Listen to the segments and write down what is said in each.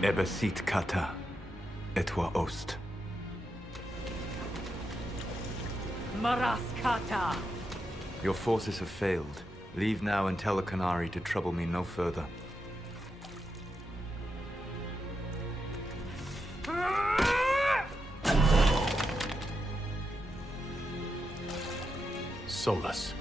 Ebesit kata, etwa ost. Maraskata! Your forces have failed. Leave now and tell the Quinari to trouble me no further. Solas.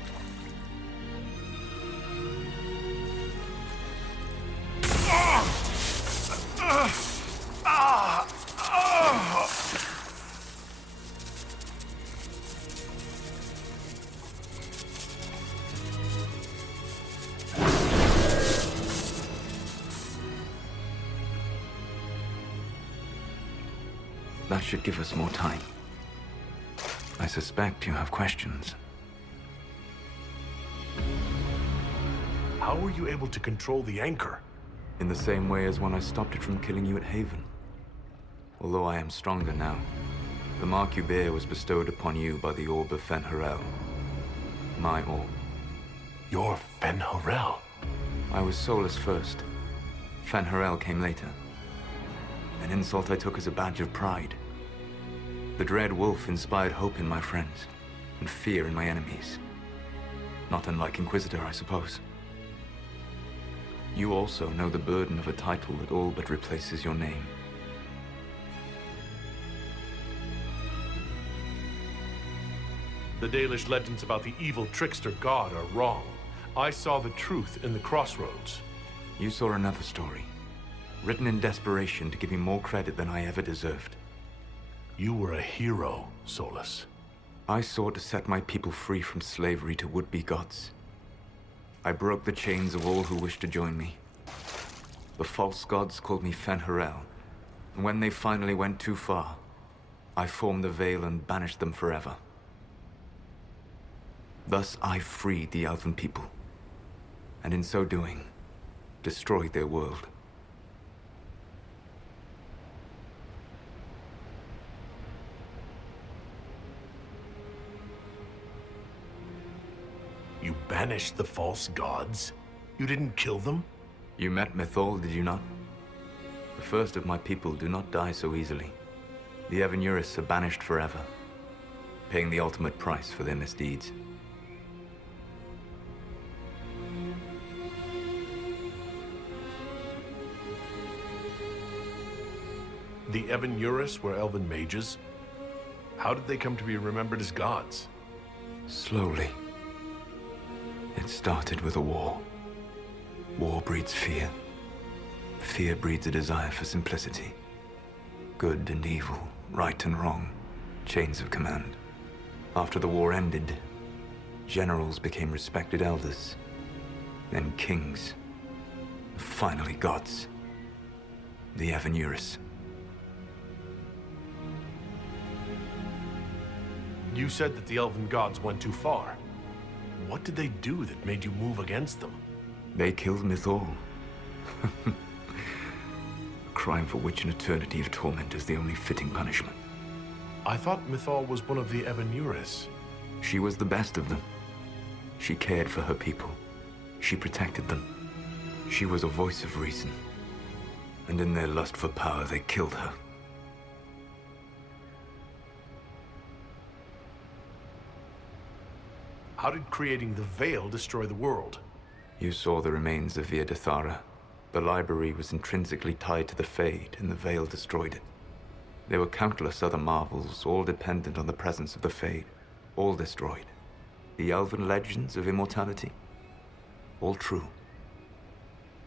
That should give us more time. I suspect you have questions. How were you able to control the anchor? In the same way as when I stopped it from killing you at Haven. Although I am stronger now. The mark you bear was bestowed upon you by the Orb of Fen'Harel. My orb. You're Fen'Harel. I was Solas first. Fen'Harel came later. An insult I took as a badge of pride. The Dread Wolf inspired hope in my friends, and fear in my enemies. Not unlike Inquisitor, I suppose. You also know the burden of a title that all but replaces your name. The Dalish legends about the evil trickster god are wrong. I saw the truth in the crossroads. You saw another story, written in desperation to give me more credit than I ever deserved. You were a hero, Solas. I sought to set my people free from slavery to would-be gods. I broke the chains of all who wished to join me. The false gods called me Fen'Harel, and when they finally went too far, I formed the Veil and banished them forever. Thus I freed the Elven people, and in so doing, destroyed their world. You banished the false gods? You didn't kill them? You met Mythal, did you not? The first of my people do not die so easily. The Evanurus are banished forever, paying the ultimate price for their misdeeds. The Evanurus were elven mages? How did they come to be remembered as gods? Slowly. It started with a war. War breeds fear. Fear breeds a desire for simplicity. Good and evil, right and wrong, chains of command. After the war ended, generals became respected elders, then kings, finally gods. The Evanurus. You said that the elven gods went too far. What did they do that made you move against them? They killed Mythal. A crime for which an eternity of torment is the only fitting punishment. I thought Mythal was one of the Evanurus. She was the best of them. She cared for her people. She protected them. She was a voice of reason. And in their lust for power, they killed her. How did creating the Veil destroy the world? You saw the remains of Via de Thara. The library was intrinsically tied to the Fade, and the Veil destroyed it. There were countless other marvels, all dependent on the presence of the Fade, all destroyed. The elven legends of immortality, all true.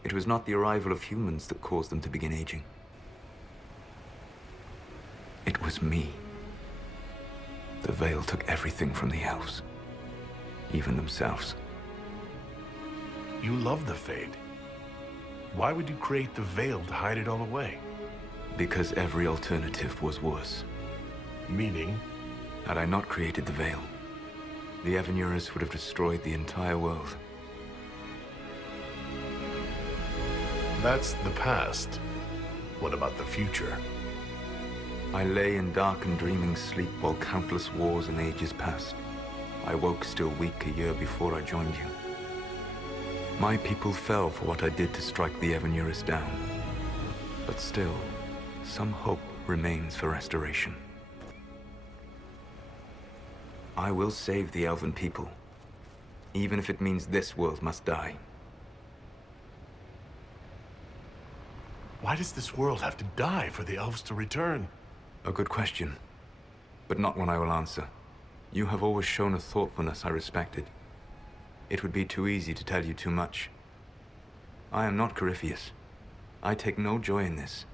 It was not the arrival of humans that caused them to begin aging. It was me. The Veil took everything from the elves, even themselves. You love the Fade. Why would you create the Veil to hide it all away? Because every alternative was worse. Meaning? Had I not created the Veil, the Evanurus would have destroyed the entire world. That's the past. What about the future? I lay in dark and dreaming sleep while countless wars and ages passed. I woke still weak a year before I joined you. My people fell for what I did to strike the Evanurus down. But still, some hope remains for restoration. I will save the elven people, even if it means this world must die. Why does this world have to die for the elves to return? A good question, but not one I will answer. You have always shown a thoughtfulness I respected. It would be too easy to tell you too much. I am not Corypheus. I take no joy in this.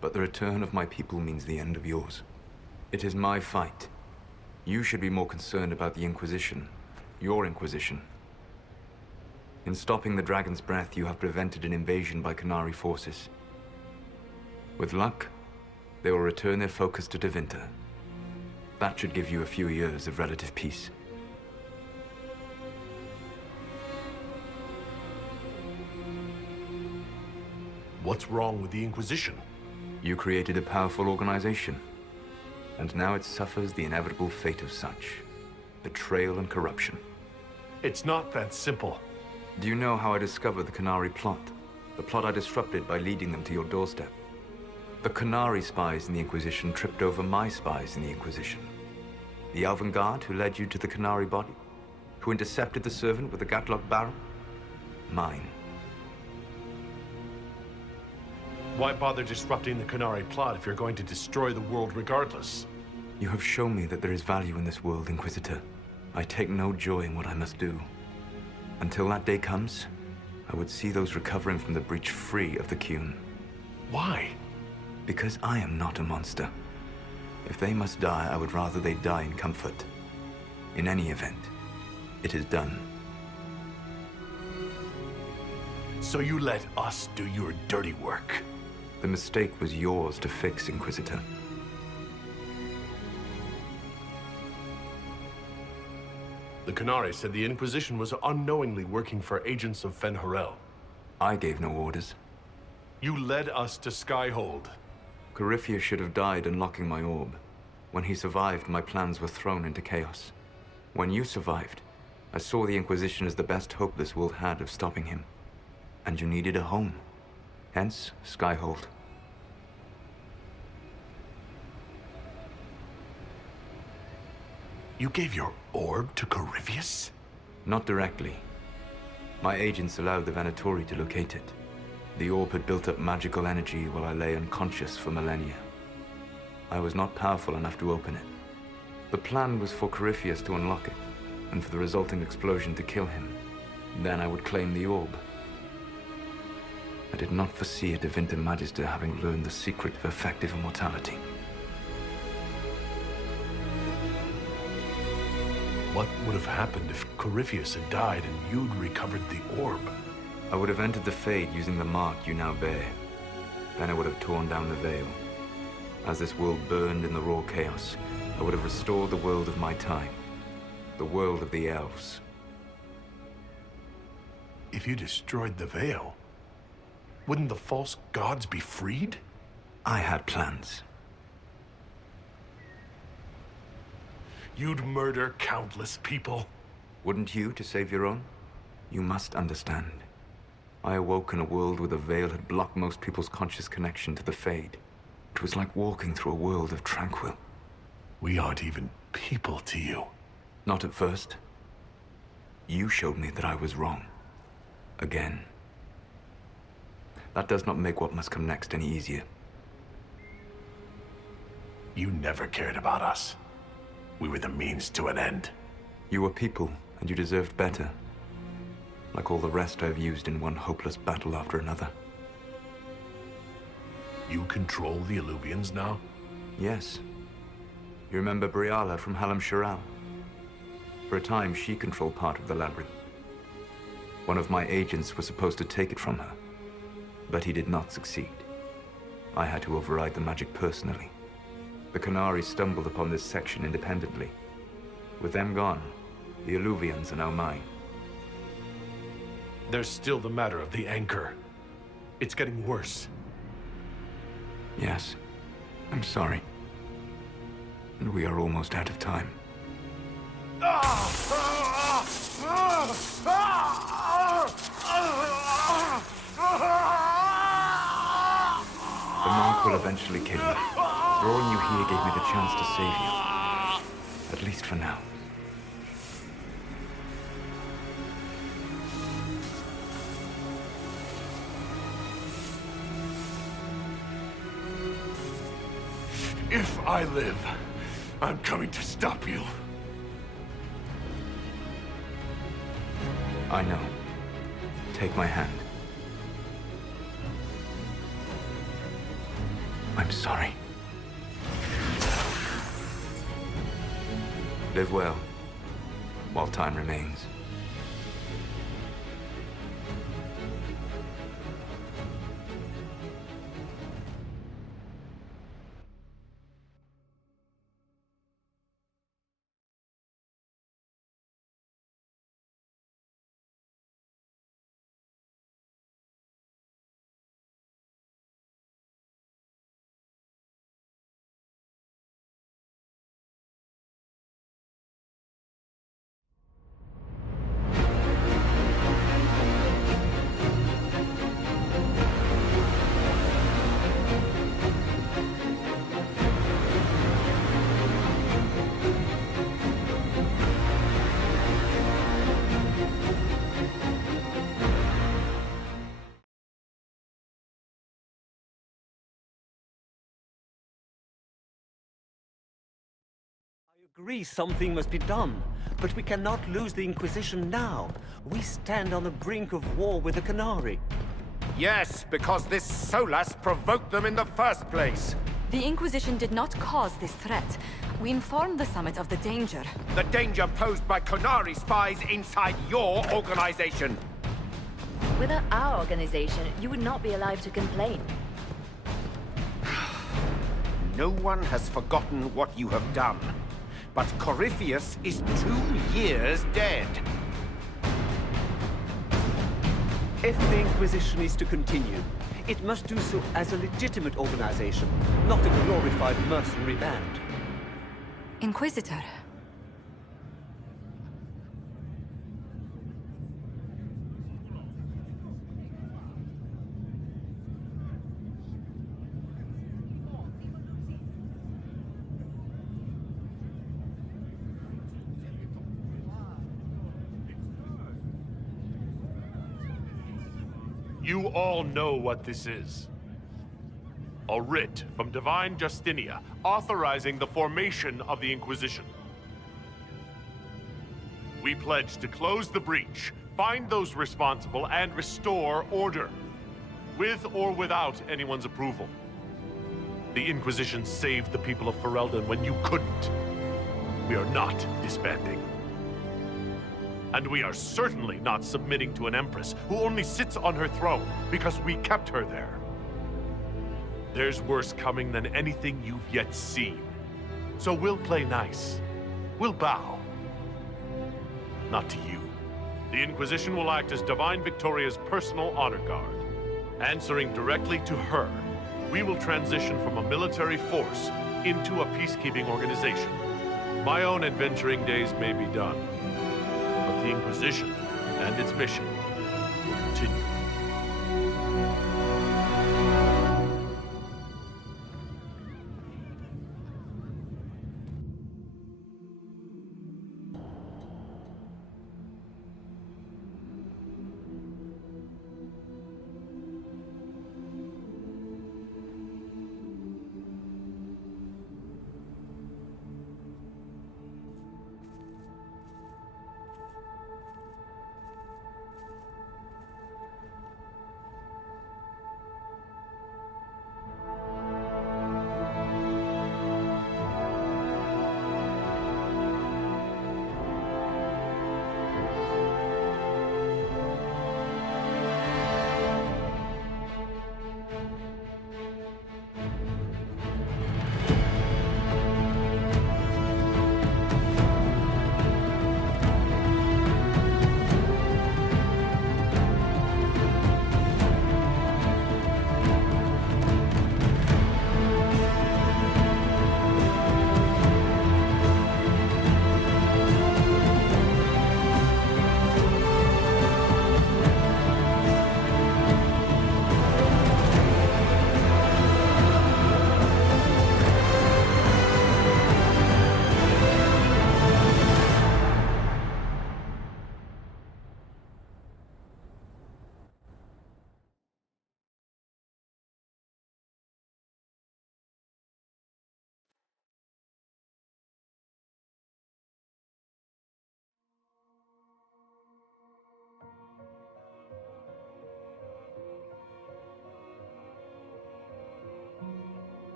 But the return of my people means the end of yours. It is my fight. You should be more concerned about the Inquisition. Your Inquisition. In stopping the Dragon's Breath, you have prevented an invasion by Quinari forces. With luck, they will return their focus to Tevinter. That should give you a few years of relative peace. What's wrong with the Inquisition? You created a powerful organization, and now it suffers the inevitable fate of such. Betrayal and corruption. It's not that simple. Do you know how I discovered the Quinari plot? The plot I disrupted by leading them to your doorstep. The Quinari spies in the Inquisition tripped over my spies in the Inquisition. The Elven Guard who led you to the Quinari body? Who intercepted the servant with the Gatlock barrel? Mine. Why bother disrupting the Quinari plot if you're going to destroy the world regardless? You have shown me that there is value in this world, Inquisitor. I take no joy in what I must do. Until that day comes, I would see those recovering from the breach free of the Qun. Why? Because I am not a monster. If they must die, I would rather they die in comfort. In any event, it is done. So you let us do your dirty work? The mistake was yours to fix, Inquisitor. The Quinari said the Inquisition was unknowingly working for agents of Fen'Harel. I gave no orders. You led us to Skyhold. Corypheus should have died unlocking my orb. When he survived, my plans were thrown into chaos. When you survived, I saw the Inquisition as the best hope this world had of stopping him. And you needed a home. Hence, Skyhold. You gave your orb to Corypheus? Not directly. My agents allowed the Venatori to locate it. The orb had built up magical energy while I lay unconscious for millennia. I was not powerful enough to open it. The plan was for Corypheus to unlock it, and for the resulting explosion to kill him. Then I would claim the orb. I did not foresee a Tevinter Magister having learned the secret of effective immortality. What would have happened if Corypheus had died and you'd recovered the orb? I would have entered the Fade using the mark you now bear. Then I would have torn down the veil. As this world burned in the raw chaos, I would have restored the world of my time. The world of the elves. If you destroyed the veil, wouldn't the false gods be freed? I had plans. You'd murder countless people. Wouldn't you to save your own? You must understand. I awoke in a world where the veil had blocked most people's conscious connection to the Fade. It was like walking through a world of tranquil. We aren't even people to you. Not at first. You showed me that I was wrong. Again. That does not make what must come next any easier. You never cared about us. We were the means to an end. You were people, and you deserved better. Like all the rest I've used in one hopeless battle after another. You control the Illuvians now? Yes. You remember Briala from Hallam Shiral? For a time, she controlled part of the labyrinth. One of my agents was supposed to take it from her, but he did not succeed. I had to override the magic personally. The Quinari stumbled upon this section independently. With them gone, the Illuvians are now mine. There's still the matter of the anchor. It's getting worse. Yes, I'm sorry. And we are almost out of time. will eventually kill you. Drawing you here gave me the chance to save you. At least for now. If I live, I'm coming to stop you. I know. Take my hand. I'm sorry. Live well, while time remains. I agree something must be done, but we cannot lose the Inquisition now. We stand on the brink of war with the Quinari. Yes, because this Solas provoked them in the first place. The Inquisition did not cause this threat. We informed the Summit of the danger. The danger posed by Quinari spies inside your organization. Without our organization, you would not be alive to complain. No one has forgotten what you have done. But Corypheus is 2 years dead. If the Inquisition is to continue, it must do so as a legitimate organization, not a glorified mercenary band. Inquisitor. You all know what this is. A writ from Divine Justinia authorizing the formation of the Inquisition. We pledge to close the breach, find those responsible, and restore order. With or without anyone's approval. The Inquisition saved the people of Ferelden when you couldn't. We are not disbanding. And we are certainly not submitting to an empress who only sits on her throne because we kept her there. There's worse coming than anything you've yet seen. So we'll play nice. We'll bow. Not to you. The Inquisition will act as Divine Victoria's personal honor guard. Answering directly to her, we will transition from a military force into a peacekeeping organization. My own adventuring days may be done. But the Inquisition and its mission will continue.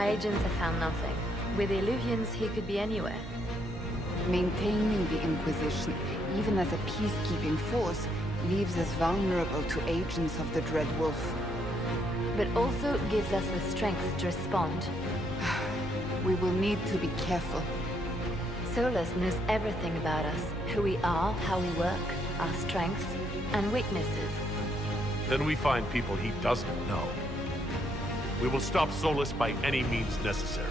My agents have found nothing. With the Illuvians, he could be anywhere. Maintaining the Inquisition, even as a peacekeeping force, leaves us vulnerable to agents of the Dread Wolf. But also gives us the strength to respond. We will need to be careful. Solas knows everything about us. Who we are, how we work, our strengths and weaknesses. Then we find people he doesn't know. We will stop Solas by any means necessary.